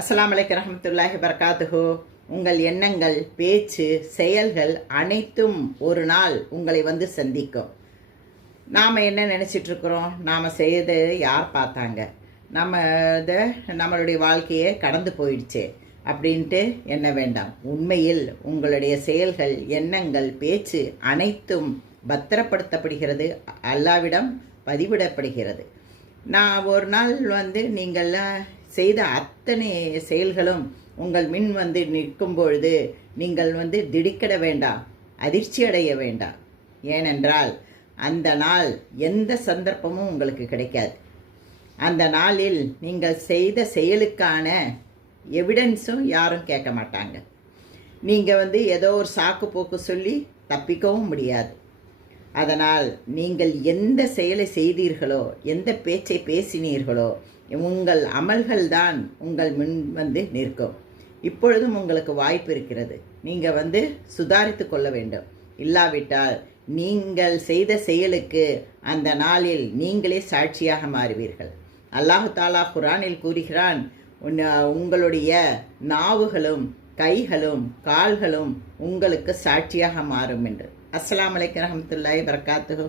அஸ்ஸலாமு அலைக்கும் வரஹ்மத்துல்லாஹி வபரகாத்துஹு. உங்கள் எண்ணங்கள், பேச்சு, செயல்கள் அனைத்தும் ஒரு நாள் உங்களை வந்து சந்திக்கும். நாம் என்ன நினச்சிட்ருக்குறோம், நாம் செய்யறது யார் பார்த்தாங்க, நம்மளுடைய வாழ்க்கையே கடந்து போயிடுச்சே அப்படின்ட்டு எண்ண வேண்டாம். உண்மையில் உங்களுடைய செயல்கள், எண்ணங்கள், பேச்சு அனைத்தும் பத்திரப்படுத்தப்படுகிறது, அல்லாவிடம் பதிவிடப்படுகிறது. நான் ஒரு நாள் நீங்கள் செய்த அத்தனை செயல்களும் உங்கள் மின் நிற்கும் பொழுது நீங்கள் திடுக்கிட வேண்டாம், அதிர்ச்சி அடைய வேண்டாம். ஏனென்றால் அந்த நாள் எந்த சந்தர்ப்பமும் உங்களுக்கு கிடைக்காது. அந்த நாளில் நீங்கள் செய்த செயலுக்கான எவிடன்ஸும் யாரும் கேட்க மாட்டாங்க. நீங்கள் ஏதோ ஒரு சாக்கு போக்கு சொல்லி தப்பிக்கவும் முடியாது. அதனால் நீங்கள் எந்த செயலை செய்தீர்களோ, எந்த பேச்சை பேசினீர்களோ, உங்கள் அமல்கள் தான் உங்கள் முன் நிற்கும். இப்பொழுதும் உங்களுக்கு வாய்ப்பு இருக்கிறது. நீங்கள் சுதாரித்து கொள்ள வேண்டும். இல்லாவிட்டால் நீங்கள் செய்த செயலுக்கு அந்த நாளில் நீங்களே சாட்சியாக மாறுவீர்கள். அல்லாஹு தாலா குர்ஆனில் கூறுகிறான், உங்களுடைய நாவுகளும் கைகளும் கால்களும் உங்களுக்கு சாட்சியாக மாறும் என்று. அஸ்ஸலாமு அலைக்கும் வரஹ்மத்துல்லாஹி வபரகாத்துஹு.